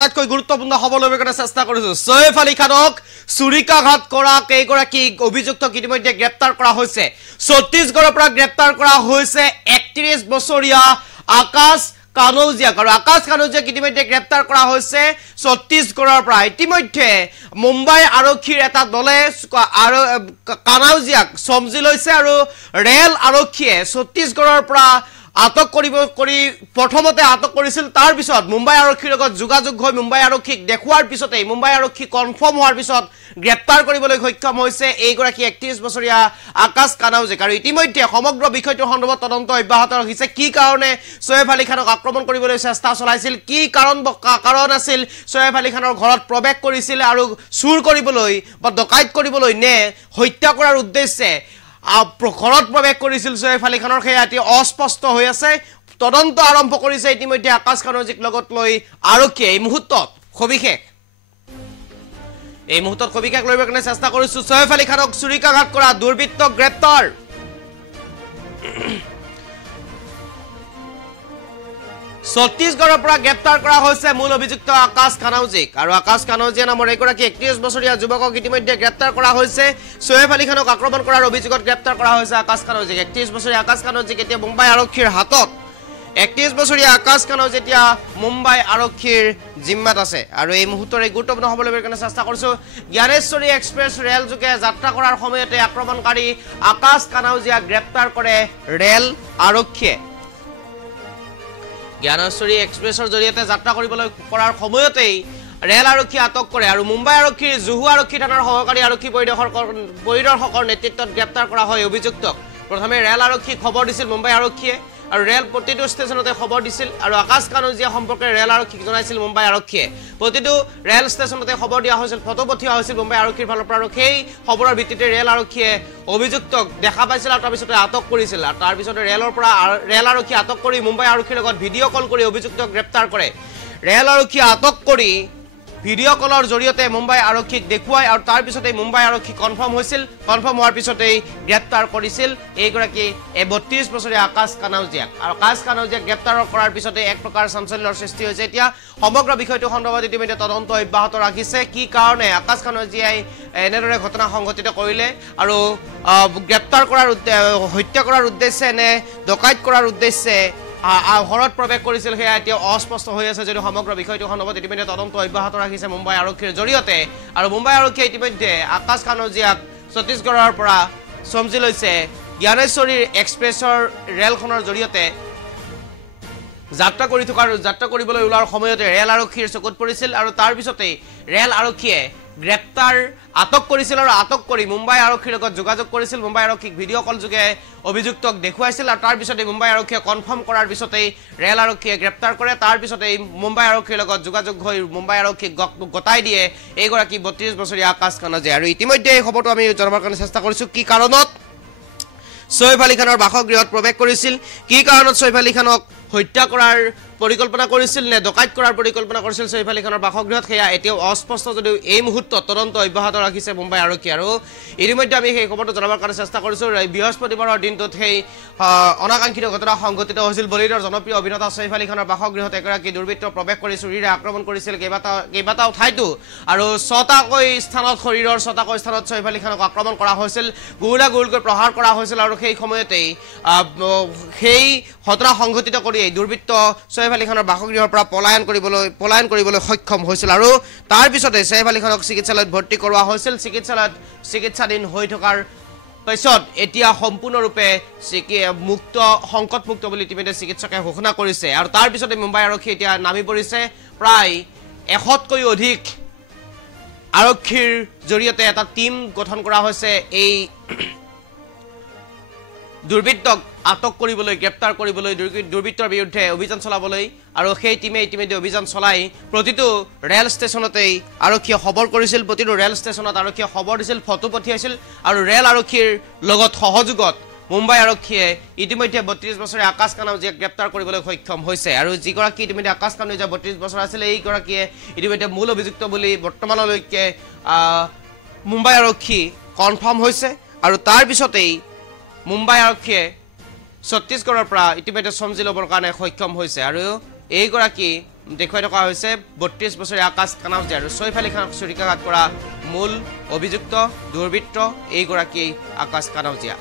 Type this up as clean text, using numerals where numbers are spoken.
আটাইতকৈ গুৰুত্বপূৰ্ণ খবৰ ল'বৰ কাৰণে চেষ্টা কৰিছো সৈয়ফ আলী খানক চুৰিকাঘাত কৰা কেইগৰাকী অভিযুক্তক ইতিমধ্যে গ্ৰেপ্তাৰ কৰা হৈছে ছত্তীশগড়ৰ পৰা গ্ৰেপ্তাৰ কৰা হৈছে 31 বছৰীয়া আকাশ কানৌজিয়াক আৰু আকাশ কানৌজিয়াক ইতিমধ্যে গ্ৰেপ্তাৰ কৰা হৈছে ছত্তীশগড়ৰ পৰা ইতিমধ্যে মুম্বাই আৰক্ষীৰ এটা দলে আৰু কানৌজিয়াক সমজি লৈছে আৰু ৰেল আৰক্ষীয়ে ছত্তীশগড়ৰ পৰা আটক কৰি প্ৰথমতে আটক কৰিছিল তাৰ পিছত মুম্বাই আৰক্ষীৰ লগত যোগাযোগ হৈ মুম্বাই আৰক্ষীক দেখুৱাৰ পিছতে মুম্বাই আৰক্ষী কনফাৰ্ম হোৱাৰ পিছত গ্ৰেপ্তাৰ কৰিবলৈ সক্ষম হৈছে এইগৰাকী 31 বছৰীয়া আকাশ কানৌজিয়াক আৰু ইতিমধ্যে সমগ্ৰ বিষয়টো সন্দৰ্ভত তদন্ত অব্যাহত ৰাখিছে কি কাৰণে সৈয়ফ আলী খানক আক্ৰমণ কৰিবলৈ চেষ্টা চলাইছিল কি কাৰণ আছিল সৈয়ফ আলী খানৰ ঘৰত প্ৰৱেশ কৰিছিল আৰু চুৰ কৰিবলৈ বা ডকাইত কৰিবলৈ নে হত্যা কৰাৰ উদ্দেশ্যে ঘৰত প্ৰৱেশ কৰিছিল সৈয়ফ আলী খানৰ সেয়াটি অস্পষ্ট হৈ আছে তদন্ত আৰম্ভ কৰিছে ইতিমধ্যে আকাশ কানৌজিয়াক লগত লৈ আৰক্ষীয়ে এই মুহূৰ্তত খবিকেক লইবৰ কাৰণে চেষ্টা কৰিছো সৈয়ফ আলী খানক চুৰিকাঘাত কৰা দুৰ্বৃত্তক গ্ৰেপ্তাৰ ছত্তীশগড়ৰ পৰা গ্ৰেপ্তাৰ কৰা হৈছে মূল অভিযুক্ত আকাশ কানৌজিয়াক আৰু আকাশ কানৌজিয়া নামৰ এগৰাকী 31 বছৰীয়া যুৱকক ইতিমধ্যে গ্ৰেপ্তাৰ কৰা হৈছে সৈয়ফ আলী খানক আক্ৰমণ কৰাৰ অভিযোগত গ্ৰেপ্তাৰ কৰা হৈছে আকাশ কানৌজিয়াক 31 বছৰীয়া আকাশ কানৌজিয়াক এতিয়া মুম্বাই আৰক্ষীৰ হাতত 31 বছৰীয়া আকাশ কানৌজিয়াক এতিয়া মুম্বাই আৰক্ষীৰ জিম্মাত আছে আৰু এই মুহূৰ্তৰ এই গুৰুত্বপূৰ্ণ খবৰ ল'বৰ কাৰণে চেষ্টা কৰিছো জ্ঞানেশ্বৰী এক্সপ্ৰেছ ৰেল যোগে যাত্ৰা কৰাৰ সময়তে আক্ৰমণকাৰী আকাশ কানৌজিয়াক গ্ৰেপ্তাৰ কৰে ৰেল আৰক্ষীয়ে জ্ঞানেশ্বৰী এক্সপ্ৰেছৰ জৰিয়তে যাত্ৰা কৰাৰ সময়তেই ৰেল আৰক্ষী আটক কৰে আৰু মুম্বাই আৰক্ষীৰ জুহু আৰক্ষী থানাৰ সহকাৰী আৰক্ষী পৰিদৰ্শকৰ নেতৃত্বত গ্ৰেপ্তাৰ কৰা হয় অভিযুক্তক প্ৰথমে ৰেল আৰক্ষী খবৰ দিছিল মুম্বাই আৰক্ষীয়ে আৰু ৰেল প্ৰতিটো ষ্টেচনতে খবৰ দিছিল আৰু আকাশ কানৌজিয়া সম্পৰ্কে ৰেল আৰক্ষীক জনাইছিল মুম্বাই আৰক্ষীয়ে প্ৰতিটো ৰেল ষ্টেচনতে খবৰ দিয়া হৈছিল ফটো পঠিওৱা হৈছিল মুম্বাই আৰক্ষীৰ ফালৰ পৰা আৰু সেই খবৰৰ ভিত্তিতে ৰেল আৰক্ষীয়ে অভিযুক্তক দেখা পাইছিল আৰু তাৰ পিছতে আটক কৰিছিল আৰু তাৰ পিছতে ৰেল আৰক্ষী আটক কৰি মুম্বাই আৰক্ষীৰ লগত ভিডিঅ' কল কৰি অভিযুক্তক গ্ৰেপ্তাৰ কৰে ৰেল আৰক্ষী আটক কৰি ভিডিঅ' কলৰ জৰিয়তে মুম্বাই আৰক্ষীক দেখুৱাই আৰু তাৰ পিছতে মুম্বাই আৰক্ষী কনফাৰ্ম হোৱাৰ পিছতেই গ্ৰেপ্তাৰ কৰিছিল এইগৰাকী 32 বছৰীয়া আকাশ কানৌজিয়াক আৰু আকাশ কানৌজিয়াক গ্ৰেপ্তাৰ কৰাৰ পিছতে এক প্ৰকাৰ চাঞ্চল্যৰ সৃষ্টি হৈছে এতিয়া সমগ্ৰ বিষয়টো সন্দৰ্ভত ইতিমধ্যে তদন্ত অব্যাহত ৰাখিছে কি কাৰণে আকাশ কানৌজিয়াই এনেদৰে ঘটনা সংঘটিত কৰিলে আৰু গ্ৰেপ্তাৰ কৰাৰ হত্যা কৰাৰ উদ্দেশ্যে নে ডকাইত কৰাৰ উদ্দেশ্যে ঘৰত প্ৰৱেশ কৰিছিল সেয়া এতিয়া অস্পষ্ট হৈ আছে যদিও সমগ্ৰ বিষয়টো সন্দৰ্ভত ইতিমধ্যে তদন্ত অব্যাহত ৰাখিছে মুম্বাই আৰক্ষীৰ জৰিয়তে আৰু মুম্বাই আৰক্ষীয়ে ইতিমধ্যে আকাশ কানৌজিয়াক ছত্তীশগড়ৰ পৰা সমজি লৈছে জ্ঞানেশ্বৰী এক্সপ্ৰেছৰ ৰেলখনৰ জৰিয়তে যাত্ৰা কৰিবলৈ ওলোৱাৰ সময়তে ৰেল আৰক্ষীৰ চকুত পৰিছিল আৰু তাৰ পিছতেই ৰেল আৰক্ষীয়ে আটক কৰিছিল আৰু আটক কৰি মুম্বাই আৰক্ষীৰ লগত যোগাযোগ কৰিছিল মুম্বাই আৰক্ষীক ভিডিঅ' কল যোগে অভিযুক্তক দেখুৱাইছিল আৰু তাৰ পিছতে মুম্বাই আৰক্ষীয়ে কনফাৰ্ম কৰাৰ পিছতেই ৰেল আৰক্ষীয়ে গ্ৰেপ্তাৰ কৰে তাৰ পিছতেই মুম্বাই আৰক্ষীৰ লগত যোগাযোগ হৈ মুম্বাই আৰক্ষীক গতাই দিয়ে এইগৰাকী 32 বছৰীয়া আকাশ কানৌজিয়া আৰু ইতিমধ্যে এই খবৰটো আমি জনাবৰ কাৰণে চেষ্টা কৰিছো কি কাৰণত সৈয়ফ আলী খানৰ বাসগৃহত প্ৰৱেশ কৰিছিল কি কাৰণত সৈয়ফ আলী খানক হত্যা কৰাৰ পৰিকল্পনা কৰিছিল নে ডকাইত কৰাৰ পৰিকল্পনা কৰিছিল সৈয়ফ আলী খানৰ বাসগৃহত সেয়া এতিয়াও অস্পষ্ট যদিও এই মুহূৰ্তত তদন্ত অব্যাহত ৰাখিছে মুম্বাই আৰক্ষী আৰু ইতিমধ্যে আমি সেই খবৰটো জনাবৰ কাৰণে চেষ্টা কৰিছো বৃহস্পতিবাৰৰ দিনটোত সেই অনাকাংক্ষিত ঘটনা সংঘটিত হৈছিল বলীউডৰ জনপ্ৰিয় অভিনেতা সৈয়ফ আলী খানৰ বাসগৃহত এগৰাকী দুৰ্বৃত্ত প্ৰৱেশ কৰি চুৰিৰে আক্ৰমণ কৰিছিল কেইবাটাও ঠাইতো আৰু ছটাকৈ স্থানত সৈয়ফ আলী খানক আক্ৰমণ কৰা হৈছিল গুলীয়াগুলীকৈ প্ৰহাৰ কৰা হৈছিল আৰু সেই সময়তেই সেই ঘটনা সংঘটিত কৰি এই দুৰ্বৃত্ত সৈয়ফ আলী খানৰ বাসগৃহৰ পৰা পলায়ন কৰিবলৈ সক্ষম হৈছিল আৰু তাৰ পিছতে সৈয়ফ আলী খানক চিকিৎসালয়ত ভৰ্তি কৰোৱা হৈছিল চিকিৎসাধীন হৈ থকাৰ পিছত এতিয়া সম্পূৰ্ণৰূপে সংকটমুক্ত বুলি ইতিমধ্যে চিকিৎসকে ঘোষণা কৰিছে আৰু তাৰ পিছতে মুম্বাই আৰক্ষী এতিয়া নামি পৰিছে প্ৰায় 100তকৈ অধিক আৰক্ষীৰ জৰিয়তে এটা টিম গঠন কৰা হৈছে এই দুৰ্বৃত্তক আটক কৰিবলৈ গ্ৰেপ্তাৰ কৰিবলৈ দুৰ্বৃত্তৰ বিৰুদ্ধে অভিযান চলাবলৈ আৰু সেই টিমে ইতিমধ্যে অভিযান চলাই প্ৰতিটো ৰেল ষ্টেচনতেই আৰক্ষীয়ে খবৰ কৰিছিল প্ৰতিটো ৰেল ষ্টেচনত আৰক্ষীয়ে খবৰ দিছিল ফটো পঠিয়াইছিল আৰু ৰেল আৰক্ষীৰ লগত সহযোগত মুম্বাই আৰক্ষীয়ে ইতিমধ্যে 32 বছৰীয়া আকাশ কানৌজিয়াক গ্ৰেপ্তাৰ কৰিবলৈ সক্ষম হৈছে আৰু যিগৰাকী ইতিমধ্যে আকাশ কানৌজিয়া 32 বছৰ আছিল এইগৰাকীয়ে ইতিমধ্যে মূল অভিযুক্ত বুলি বৰ্তমানলৈকে মুম্বাই আৰক্ষী কনফাৰ্ম হৈছে আৰু তাৰ পিছতেই মুম্বাই আৰক্ষীয়ে ছত্তীশগড়ৰ পৰা ইতিমধ্যে সমজি ল'বৰ কাৰণে সক্ষম হৈছে আৰু এইগৰাকী দেখুৱাই থকা হৈছে ৩২ বছৰীয়া আকাশ কানাউজিয়া আৰু ছয়ফ আলী খানক ছুৰিকাঘাত কৰা মূল অভিযুক্ত দুৰ্বৃত্ত এইগৰাকী আকাশ কানাউজিয়া